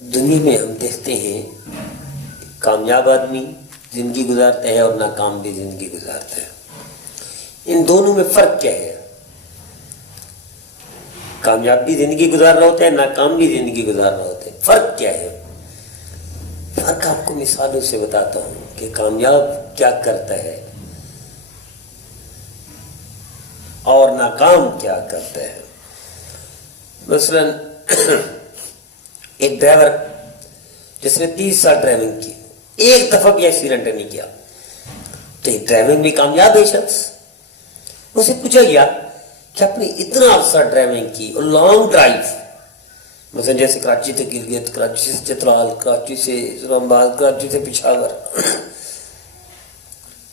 دنیا میں ہم دیکھتے ہیں کامیاب آدمی زندگی گزارتے ہیں اور ناکام بھی زندگی گزارتے ہیں. ان دونوں میں فرق کیا ہے؟ کامیاب بھی زندگی گزار رہے ہوتے ہیں, ناکام بھی زندگی گزار رہے ہوتے ہیں. فرق کیا ہے؟ فرق آپ کو مثالوں سے بتاتا ہوں کہ کامیاب کیا کرتا ہے اور ناکام کیا کرتا ہے. مثلا ایک ڈرائیور جس نے 30 سال ڈرائیونگ کی, ایک دفعہ بھی ایکسیڈنٹ نہیں کیا, تو ڈرائیونگ میں کامیاب ہے شخص. اسے پوچھا گیا کہ آپ نے اتنا عرصہ ڈرائیونگ کی اور لانگ ڈرائیو, مثلا جیسے کراچی سے گلگت, کراچی سے چترال, کراچی سے اسلام آباد, کراچی سے پشاور,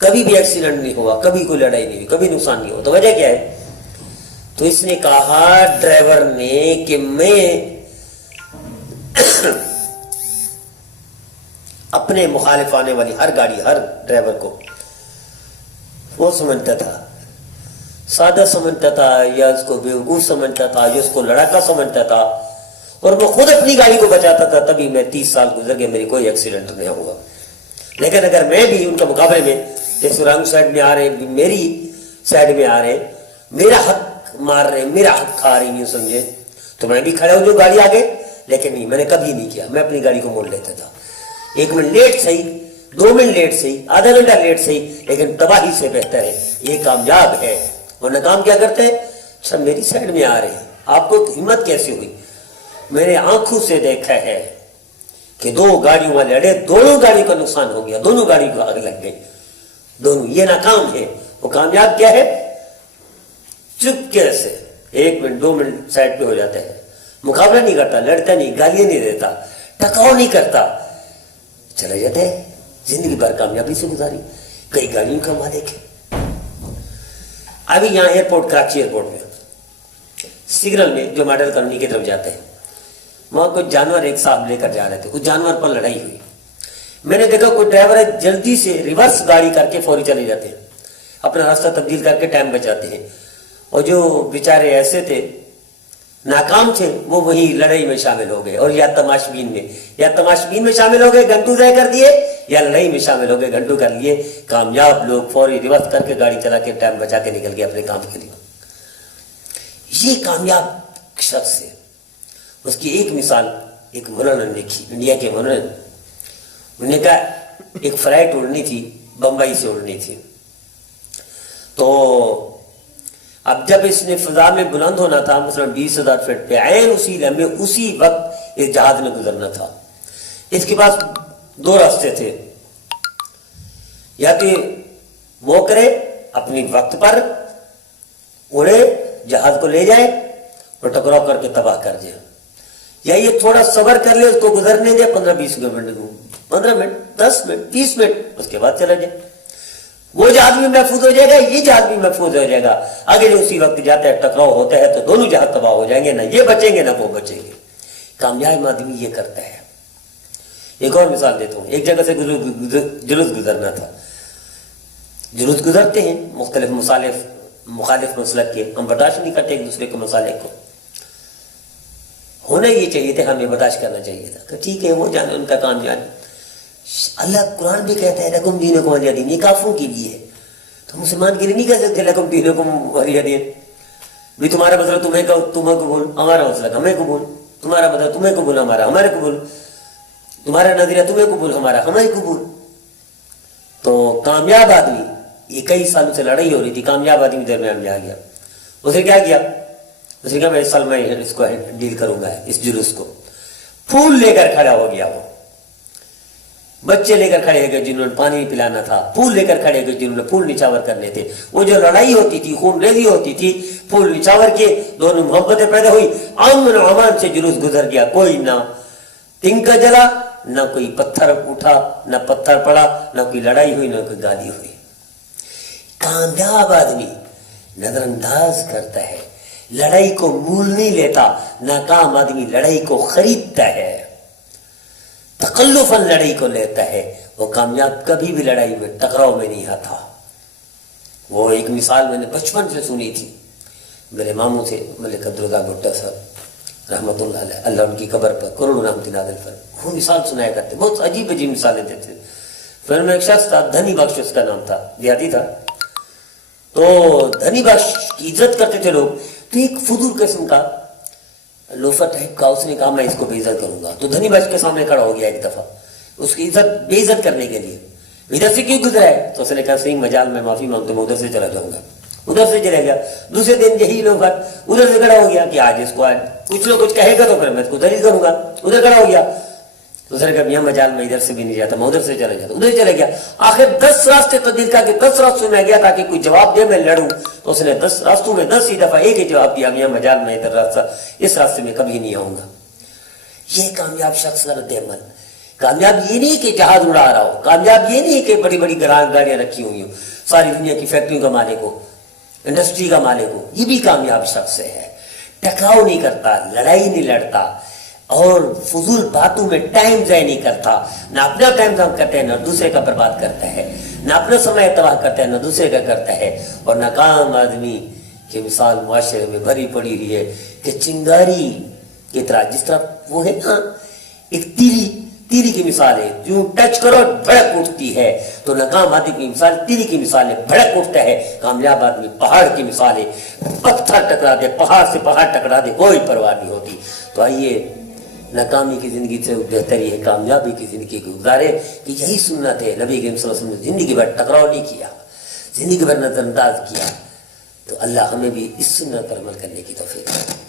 کبھی بھی ایکسیڈنٹ نہیں ہوا, کبھی کوئی لڑائی نہیں ہوئی, کبھی نقصان نہیں ہوا, تو وجہ کیا ہے؟ تو اس نے کہا ڈرائیور نے کہ میں اپنے مخالف آنے والی ہر گاڑی, ہر ڈرائیور کو وہ سمجھتا تھا, سادہ سمجھتا تھا, یا اس کو بیوقوف سمجھتا تھا, یا اس کو لڑاکا سمجھتا تھا, اور میں خود اپنی گاڑی کو بچاتا تھا. تبھی میں 30 سال گزر گئے, میری کوئی ایکسیڈنٹ نہیں ہوا. لیکن اگر میں بھی ان کے مقابلے میں جیسے رنگ سائڈ میں آ رہے, میری سائڈ میں آ رہے, میرا حق مار رہے, میرا حق کھا رہی, نہیں سمجھے, تو میں بھی کھڑا ہوں جو گاڑی آگے. لیکن نہیں, میں نے کبھی نہیں کیا, میں اپنی گاڑی کو موڑ لیتا تھا. 1 منٹ لیٹ صحیح, 2 منٹ لیٹ صحیح, آدھا گھنٹہ لیٹ صحیح, لیکن تباہی سے بہتر ہے. یہ کامیاب ہے. اور ناکام کیا کرتے ہیں؟ سب میری سائڈ میں آ رہے ہیں. آپ کو ہمت کیسے ہوئی؟ میں نے آنکھوں سے دیکھا ہے کہ 2 گاڑیوں والے لڑے, دونوں گاڑی کا نقصان ہو گیا, دونوں گاڑی کو آگ لگ گئی, دونوں. یہ ناکام ہے. وہ کامیاب کیا ہے؟ چپکے سے 1 منٹ 2 منٹ سائڈ پہ ہو جاتا ہے, مقابلہ نہیں کرتا, لڑتا نہیں, گالیاں نہیں دیتا, ٹکراؤ نہیں کرتا, چلے جاتے ہیں. زندگی بھر کامیابی سے گزاری, کئی گاڑیوں کا مالک ہے. ابھی یہاں ایئرپورٹ, کراچی ایئرپورٹ میں سگنل میں جو ماڈل کالونی کی طرف جاتے ہیں, وہاں کچھ جانور ایک صاحب لے کر جا رہے تھے, کچھ جانور پر لڑائی ہوئی. میں نے دیکھا کوئی ڈرائیور ہے جلدی سے ریورس گاڑی کر کے فوری چلے جاتے ہیں, اپنا راستہ تبدیل کر کے ٹائم بچاتے ہیں. اور جو بیچارے ایسے تھے ناکام تھے, وہ وہی لڑائی میں شامل ہو گئے, اور یا تماشبین میں شامل ہو گئے, گھنٹوں ضائع کر دیے, یا لڑائی میں شامل ہو گئے, گھنٹوں کر لیے. کامیاب لوگ فوری ریورس کر کے گاڑی چلا کے ٹائم بچا کے نکل گئے اپنے کام کے لیے. یہ کامیاب شخص ہے. اس کی ایک مثال ایک مولانا نے دیکھی, انڈیا کے مولانا. انہوں نے کہا ایک فلائٹ اڑنی تھی, بمبئی سے اڑنی تھی. تو اب جب اس نے فضا میں بلند ہونا تھا, مثلا 20,000 فٹ پہ, عین اسی لمحے اسی وقت اس جہاز میں گزرنا تھا. اس کے پاس 2 راستے تھے, یا کہ وہ کرے اپنی وقت پر اڑے, جہاز کو لے جائے اور ٹکراؤ کر کے تباہ کر دے, یا یہ تھوڑا صبر کر لے, اس کو گزرنے دے 15-20 منٹ, 15 منٹ, 10 منٹ, 30 منٹ, اس کے بعد چلا جائے. وہ جہاز بھی محفوظ ہو جائے گا, یہ جہاز بھی محفوظ ہو جائے گا. اگر اسی وقت جاتا ہے, ٹکراؤ ہوتا ہے, تو دونوں جہاز تباہ ہو جائیں گے, نہ یہ بچیں گے نہ وہ بچیں گے. کامیاب آدمی یہ کرتا ہے. ایک اور مثال دیتا ہوں. ایک جگہ سے جلوس گزرنا تھا. جلوس گزرتے ہیں مختلف مخالف مسلک کے, ہم برداشت نہیں کرتے ایک دوسرے کے مسالے کو. ہونا یہ چاہیے تھا, ہمیں برداشت کرنا چاہیے تھا کہ ٹھیک ہے, وہ جانے, ان کا کام جانے. اللہ قرآن بھی کہتا ہے لکم دینکم ولیہ دین, یہ کافروں کے لیے ہے. تو مسلمان کے لیے نہیں کہہ سکتے لکم دینکم ولیہ دین. بھی تمہارا مسئلہ تمہیں قبول, ہمارا مسئلہ ہمیں قبول, تمہارا مسئلہ تمہیں قبول, ہمارا ہمارے قبول, تمہارا نظریہ تمہیں قبول, ہمارا ہمیں قبول. تو کامیاب آدمی, یہ کئی سالوں سے لڑائی ہو رہی تھی, کامیاب آدمی درمیان میں آ گیا. اس نے کیا کیا؟ اس نے کہا میں اس سال میں اس کو ڈیل کروں گا, اس جلوس کو. پھول لے کر کھڑا ہو گیا, وہ بچے لے کر کھڑے گئے جنہوں نے پانی پلانا تھا, پھول لے کر کھڑے گئے جنہوں نے پھول نچاور کرنے تھے. وہ جو لڑائی ہوتی تھی, خون ریزی ہوتی تھی, پھول نچاور کے دونوں محبتیں پیدا ہوئی, امن و امان سے جلوس گزر گیا. کوئی نہ تنکا جلا, نہ کوئی پتھر اٹھا, نہ پتھر پڑا, نہ کوئی لڑائی ہوئی, نہ کوئی گالی ہوئی. کامیاب آدمی نظر انداز کرتا ہے, لڑائی کو مول نہیں لیتا. ناکام آدمی لڑائی کو خریدتا ہے, تکلفاً لڑائی کو لیتا ہے. وہ کامیاب کبھی بھی لڑائی میں ٹکراؤ میں نہیں آتا. وہ ایک مثال میں نے بچپن سے سنی تھی, میرے ماموں تھے ملک عبدالرزاق بھٹہ صاحب, رحمۃ اللہ علیہ، اللہ ان کی قبر پر کروڑوں رحمت نازل فرمائے، وہ مثال سنایا کرتے، بہت عجیب عجیب مثالیں دیتے. پھر میں ایک شخص تھا، دھنی بخش اس کا نام تھا، دیہاتی تھا. تو دھنی بخش کی عزت کرتے تھے لوگ. تو ایک فضول قسم کا لوفر ٹائپ کا اس نے کہا میں اس کو بے عزت کروں گا. تو دھنی بخش کے سامنے کھڑا ہو گیا ایک دفعہ اس کی عزت بے عزت کرنے کے لیے. ادھر سے کیوں گزرا ہے؟ تو اس نے کہا صحیح مجال میں معافی مانگتا ہوں، میں ادھر سے چلا جاؤں گا. ادھر سے چلے گیا. دوسرے دن یہی لوگ ادھر سے کھڑا ہو گیا کہ آج اس کو کچھ نہ کچھ کہے گا تو پھر میں اس کو دلیل کروں گا. ادھر کھڑا ہو گیا. دوسرے کا میاں مجال میں ادھر سے بھی نہیں جاتا، میں ادھر سے چلا جاتا. ادھر چلے گیا. آخر 10 راستے تبدیل کر کے 10 راستوں میں گیا تاکہ کوئی جواب دے میں لڑوں. تو اس نے 10 راستوں میں 10 ہی دفعہ ایک ہی جواب دیا، میاں مجال میں ادھر راستہ، اس راستے میں کبھی نہیں آؤں گا. یہ کامیاب شخص کا رد عمل. کامیاب یہ نہیں کہ جہاز اڑا رہا ہو، کامیاب یہ نہیں کہ بڑی بڑی گاڑیاں رکھی ہوئی ہوں، ساری دنیا کی فیکٹریوں کا مالک ہو، انڈسٹری کا مالک ہو. یہ بھی کامیاب شخص ہے. ٹکراؤ نہیں کرتا، لڑائی نہیں لڑتا، اور فضول باتوں میں ٹائم ضائع نہیں کرتا. نہ اپنا ٹائم ضائع کرتا ہے، نہ دوسرے کا برباد کرتا ہے. نہ اپنا سمے تباہ کرتا ہے، نہ دوسرے کا کرتا ہے. اور ناکام آدمی کی مثال معاشرے میں بھری پڑی ہوئی ہے کہ چنگاری کی طرح، جس طرح وہ ہے نا ایک تیری کی مثال ہے، جو ٹچ کرو بھڑک اٹھتی ہے. تو ناکام آدمی کی مثال تیری کی مثال ہے، بھڑک اٹھتا ہے. کامیاب آدمی پہاڑ کی مثال ہے، پتھر ٹکرا دے، پہاڑ سے پہاڑ ٹکرا دے، کوئی پرواہ نہیں ہوتی. تو آئیے ناکامی کی زندگی سے بہتر یہ ہے کامیابی کی زندگی کو گزارے. کہ یہی سنت ہے. نبی کریم صلی اللہ علیہ وسلم نے زندگی بھر ٹکراؤ نہیں کیا، زندگی بھر نظر انداز کیا. تو اللہ ہمیں بھی اس سنت پر عمل کرنے کی توفیق دے.